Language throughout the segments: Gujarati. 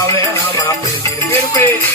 આવે રામા પીર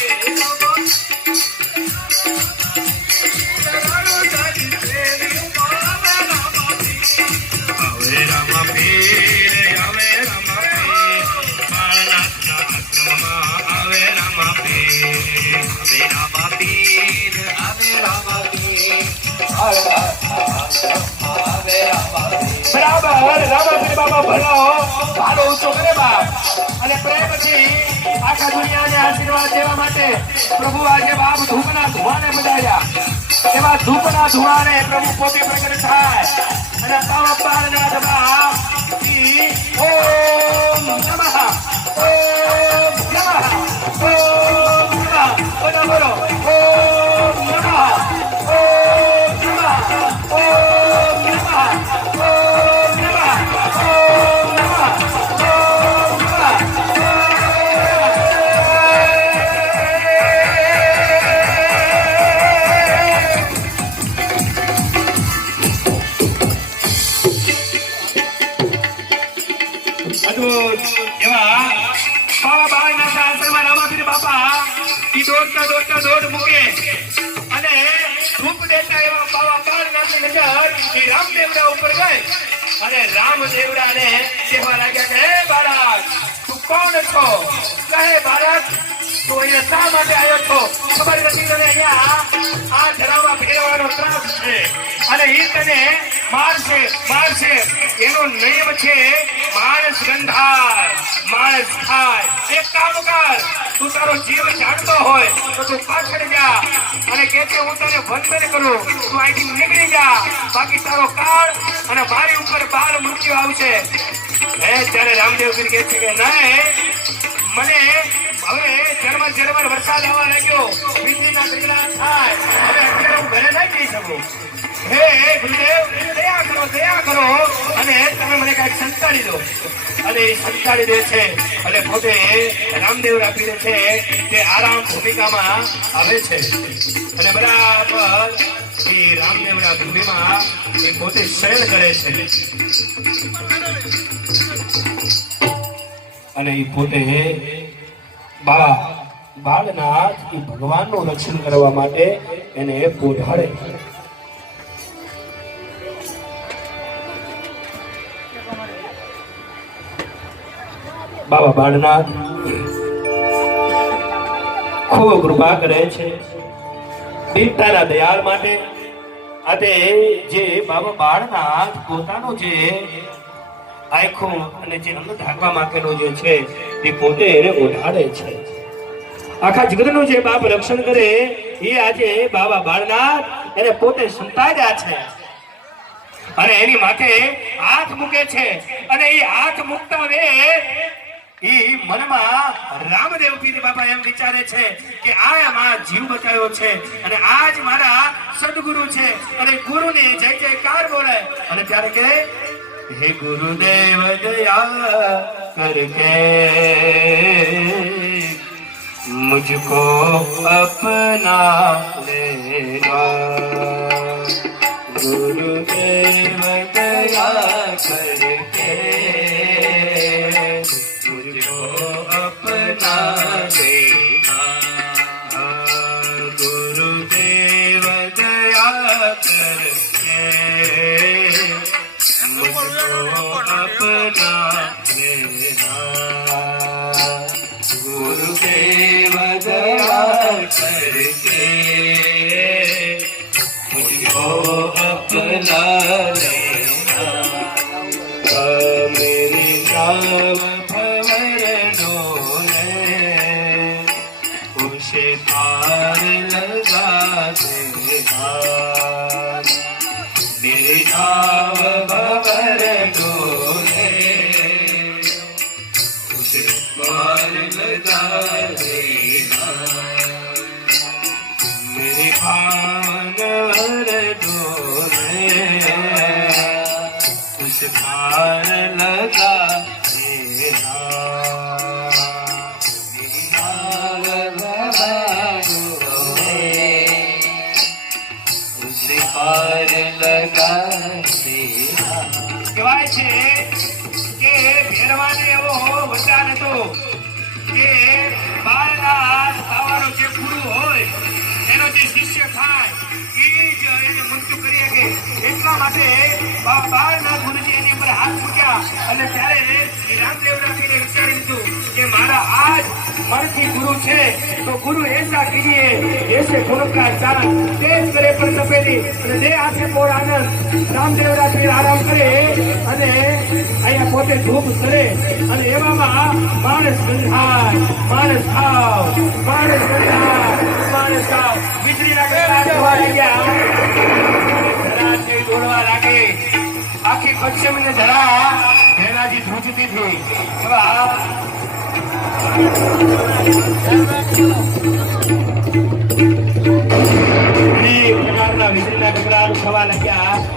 આખા દુનિયાને આશીર્વાદ દેવા માટે પ્રભુ આજે બાપ ધૂપના ધુવાને બજાવ્યા. એવા ધૂપના ધુવાને પ્રભુ પોતે પ્રગટ થાય અને તાવા પારના દબા ઓમ નમઃ ઓમ નમઃ ઓમ નમઃ બધા બોલો ઓમ નમઃ ઓમ નમઃ ઓમ નમઃ ઓમ નમઃ ઓમ નમઃ. દોડ મૂકે અને ધૂપ દેતા એવા બાવા બાળનાથની નજર એ રામદેવડા ઉપર ગઈ અને રામદેવડાને કહેવા લાગ્યા કે હે બાળક તું કોણ છો? કહે બાળક તું અહીંયા શા માટે આવ્યો છો? ખબર નથી તને અહીંયા આ ધરામાં ફેરવાનો ત્રાસ છે અને એ તને મારશે એનો નિયમ છે માણસ ગંધાય માણસ ખાય. એક કામ કર, તું તારો જીવ જાણતો હોય તો તું પાછળ જા અને કે છે હું તને વંદન કરું, તું અહીંથી નીકળી જા, બાકી તારો કાળ અને મારી ઉપર બાળ મૃત્યુ આવશે. ત્યારે રામદેવ કહે છે કે નહીં, મને હવે ઝરમર વરસાદ આવવા લાગ્યો, વીજળીના ગરગડાટ થાય, હવે અત્યારે હું ઘરે નહીં જઈ શકું. હે ગુરુદેવ દયા કરો અને તમે મને કઈક સંતાડી દો. અને એ સંતાડી દે છે અને પોતે રામદેવ રાખી દે છે તે આરામ ભૂમિકામાં આવે છે અને બરાબર એ રામદેવના ભૂમિમાં એ પોતે શયન કરે છે અને એ પોતે બાળનાથ એ ભગવાનનું રક્ષણ કરવા માટે એને પોઢાડે. બાબા બાળનાથ ખૂબ કૃપા કરે છે દીપતાના દયાળ માટે. આજે જે બાબા બાળનાથ પોતાનું જે આખું અને જે અંગ ઢાંકવા માટેનું જે છે એ પોતે એને ઓઢાડે છે. આખા જગતનું જે બાપ રક્ષણ કરે એ આજે બાબા બાળનાથ એને પોતે સંતાડ્યા છે અને એની માથે હાથ મૂકે છે અને એ હાથ મૂકતા વે મનમાં રામદેવ પીર બાપા એમ વિચારે છે કે આમાં જીવ બચાવ્યો છે અને આજ મારા સદગુરુ છે અને ગુરુને જય જયકાર બોલે અને ત્યારે કે હે ગુરુદેવ દયા કરકે મુझको अपना लेना, गुरुदेव दया करके मुझको अपना लेना, गुरुदेव दया करके मुझको अपना लेना, गुरुदेव दया करके मुझको अपना लेना, मेरी नाव भंवर डोले उसे पार लगा देना, मेरी नाव भंवर डोले उसे पार लगा देना, मेरे भानवर डोले उस पार लगा देना, मेरी नाव डोले उस पार लगा देना. કહેવાય છે કે ભેરવાને એવો વરદાન હતો કે જે શિષ્ય થાય એ જ એને મુક્ત કરી શકે એટલા માટે બાળનાથ ગુરુજી એની ઉપર હાથ મૂક્યા અને ત્યારે એ રામદેવરાજીને વિચારી લીધું કે મારા આજ મનથી ગુરુ છે તો गुरु ऐसा कीजिए जैसे गुरु का चांद तेज करे पर तपेली અને જે આંખે પોર આનંદ રામદેવરાજી આરામ કરે અને અહીંયા પોતે ધૂપ કરે અને એવામાં માણસ બંધાય માણસ ખાવ માણસ બંધાય માણસ ખાવ વીજળીના કડાકા જોવા લાગ્યા ધરા દોડવા લાગે આખી પશ્ચિમને ધરા ભેલાજી ધ્રુજતી થઈ વીજળીના ટુકડા થવા લાગ્યા